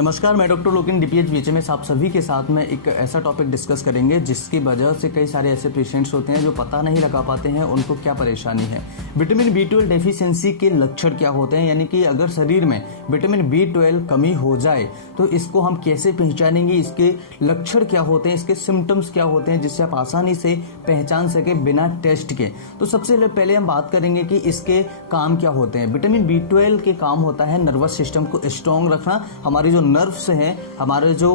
नमस्कार, मैं doctor Loken DPH BHMS आप सभी के साथ में एक ऐसा टॉपिक डिस्कस करेंगे जिसकी वजह से कई सारे ऐसे पेशेंट्स होते हैं जो पता नहीं लगा पाते हैं उनको क्या परेशानी है। विटामिन B12 डेफिशिएंसी के लक्षण क्या होते हैं, यानी कि अगर शरीर में विटामिन B12 कमी हो जाए तो इसको हम कैसे पहचानेंगे, इसके लक्षण क्या होते हैं, इसके सिम्टम्स क्या होते हैं, जिससे आप आसानी से पहचान सके बिना टेस्ट के। तो सबसे पहले हम बात करेंगे कि इसके काम क्या होते हैं। विटामिन B12 के काम होता है नर्वस सिस्टम को स्ट्रॉन्ग रखना, हमारी जो नर्व्स हैं, हमारे जो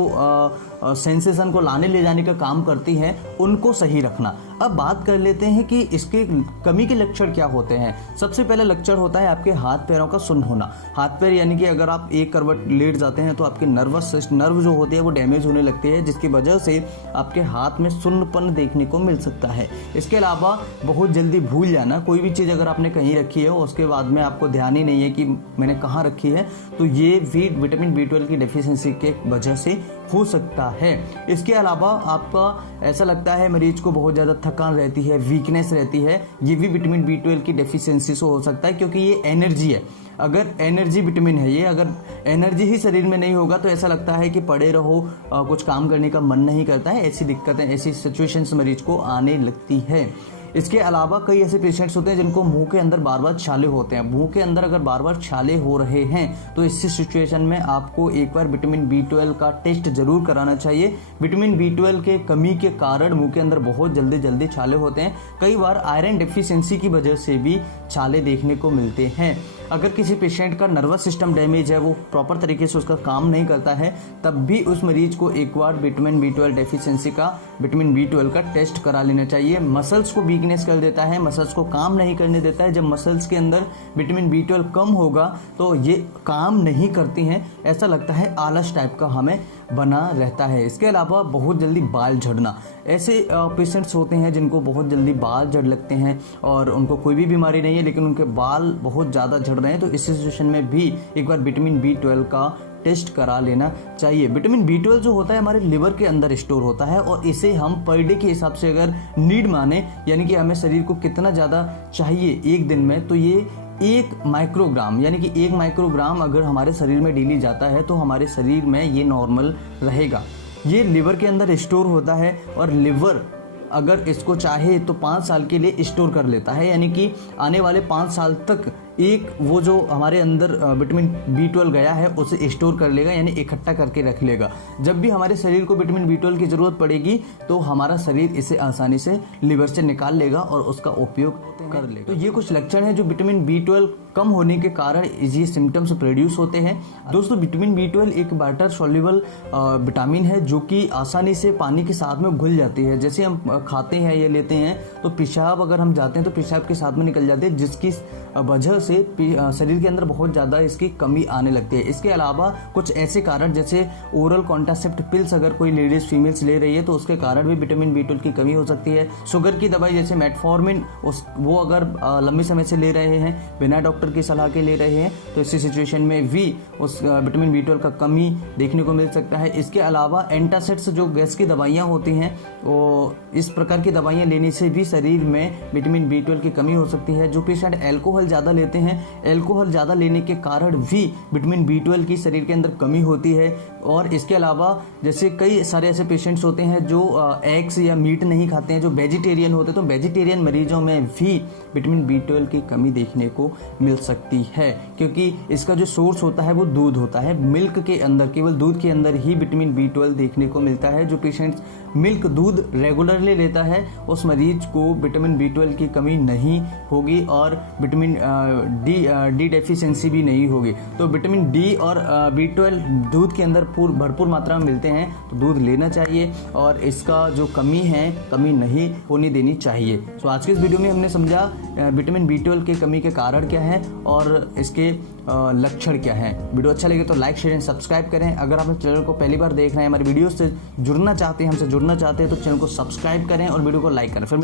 सेंसेशन को लाने ले जाने का काम करती हैं, उनको सही रखना। अब बात कर लेते हैं कि इसके कमी के लक्षण क्या होते हैं। सबसे पहला लक्षण होता है आपके हाथ पैरों का सुन्न होना। हाथ पैर यानी कि अगर आप एक करवट लेट जाते हैं तो आपके नर्व जो होती है वो डैमेज होने लगती है, जिसकी वजह से आपके हाथ में सुन्नपन देखने को मिल सकता है। इसके अलावा बहुत जल्दी भूल जाना, कोई भी चीज़ अगर आपने कहीं रखी है उसके बाद में आपको ध्यान ही नहीं है कि मैंने कहाँ रखी है, तो ये भी विटामिन B12 की डेफिशिएंसी के वजह से हो सकता है। इसके अलावा आपका ऐसा लगता है मरीज को बहुत ज़्यादा थकान रहती है, वीकनेस रहती है, ये भी विटामिन B12 की डेफिशिएंसी से हो सकता है, क्योंकि ये एनर्जी है। अगर एनर्जी विटामिन है ये, अगर एनर्जी ही शरीर में नहीं होगा तो ऐसा लगता है कि पड़े रहो, कुछ काम करने का मन नहीं करता है। ऐसी दिक्कतें, ऐसी सिचुएशंस मरीज को आने लगती है। इसके अलावा कई ऐसे पेशेंट्स होते हैं जिनको मुंह के अंदर बार बार छाले होते हैं। मुंह के अंदर अगर बार बार छाले हो रहे हैं तो इस सिचुएशन में आपको एक बार विटामिन B12 का टेस्ट जरूर कराना चाहिए। विटामिन B12 के कमी के कारण मुंह के अंदर बहुत जल्दी छाले होते हैं। कई बार आयरन डेफिशिएंसी की वजह से भी छाले देखने को मिलते हैं। अगर किसी पेशेंट का नर्वस सिस्टम डैमेज है, वो प्रॉपर तरीके से उसका काम नहीं करता है, तब भी उस मरीज को एक बार विटामिन B12 डेफिशिएंसी का विटामिन B12 का टेस्ट करा लेना चाहिए। मसल्स को वीकनेस कर देता है, मसल्स को काम नहीं करने देता है। जब मसल्स के अंदर विटामिन B12 कम होगा तो ये काम नहीं करती हैं, ऐसा लगता है आलस टाइप का हमें बना रहता है। इसके अलावा बहुत जल्दी बाल झड़ना, ऐसे पेशेंट्स होते हैं जिनको बहुत जल्दी बाल झड़ लगते हैं और उनको कोई भी बीमारी नहीं है लेकिन उनके बाल बहुत ज़्यादा झड़ रहे हैं, तो इस सिचुएशन में भी एक बार विटामिन B12 का टेस्ट करा लेना चाहिए। विटामिन B12 जो होता है हमारे लिवर के अंदर स्टोर होता है और इसे हम पर डे के हिसाब से अगर नीड माने, यानी कि हमें शरीर को कितना ज़्यादा चाहिए एक दिन में, तो ये 1 माइक्रोग्राम, यानी कि 1 माइक्रोग्राम अगर हमारे शरीर में डेली जाता है तो हमारे शरीर में ये नॉर्मल रहेगा। ये लिवर के अंदर स्टोर होता है और लिवर अगर इसको चाहे तो 5 साल के लिए स्टोर कर लेता है, यानी कि आने वाले 5 साल तक एक वो जो हमारे अंदर विटामिन B12 गया है उसे स्टोर कर लेगा, यानी इकट्ठा करके रख लेगा। जब भी हमारे शरीर को विटामिन B12 की ज़रूरत पड़ेगी तो हमारा शरीर इसे आसानी से लिवर से निकाल लेगा और उसका उपयोग कर लेगा। तो ये कुछ लक्षण हैं जो विटामिन B12 कम होने के कारण ये सिम्टम्स प्रोड्यूस होते हैं। दोस्तों, विटामिन B12 एक वाटर सॉल्युबल विटामिन है जो कि आसानी से पानी के साथ में घुल जाती है। जैसे हम खाते हैं या लेते हैं तो पेशाब अगर हम जाते हैं तो पेशाब के साथ में निकल जाते हैं, जिसकी वजह से शरीर के अंदर बहुत ज़्यादा इसकी कमी आने लगती है। इसके अलावा कुछ ऐसे कारण जैसे ओरल कॉन्ट्रासेप्ट पिल्स अगर कोई लेडीज फीमेल्स ले रही है तो उसके कारण भी विटामिन B12 की कमी हो सकती है। शुगर की दवाई जैसे मेटफॉर्मिन वो अगर लंबे समय से ले रहे हैं, बिना डॉक्टर की सलाह के ले रहे हैं, तो इसी सिचुएशन में भी उस विटामिन B12 का कमी देखने को मिल सकता है। इसके अलावा एंटासिड्स जो गैस की दवाइयाँ होती हैं, वो इस प्रकार की दवाइयाँ लेने से भी शरीर में विटामिन B12 की कमी हो सकती है। जो पेशेंट एल्कोहल ज़्यादा लेते हैं, एल्कोहल ज़्यादा लेने के कारण भी विटामिन B12 की शरीर के अंदर कमी होती है। और इसके अलावा जैसे कई सारे ऐसे पेशेंट्स होते हैं जो एग्स या मीट नहीं खाते हैं, जो वेजिटेरियन होते हैं, तो वेजिटेरियन मरीजों में भी विटामिन B12 की कमी देखने को मिल सकती है, क्योंकि इसका जो सोर्स होता है वो दूध होता है। मिल्क के अंदर, केवल दूध के अंदर ही विटामिन B12 देखने को मिलता है। जो पेशेंट्स मिल्क दूध रेगुलरली लेता है उस मरीज को विटामिन B12 की कमी नहीं होगी और विटामिन डी डेफिशिएंसी भी नहीं होगी। तो विटामिन डी और B12 दूध के अंदर भरपूर मात्रा में मिलते हैं, तो दूध लेना चाहिए और इसका जो कमी है, कमी नहीं होने देनी चाहिए। तो आज के इस वीडियो में हमने समझा विटामिन B12 के कमी के कारण क्या है और इसके लक्षण क्या हैं। वीडियो अच्छा लगे तो लाइक, शेयर एंड सब्सक्राइब करें। अगर आप चैनल को पहली बार देख रहे हैं, हमारी वीडियो से जुड़ना चाहते हैं, हमसे जुड़ना चाहते हैं, तो चैनल को सब्सक्राइब करें और वीडियो को लाइक करें। फिर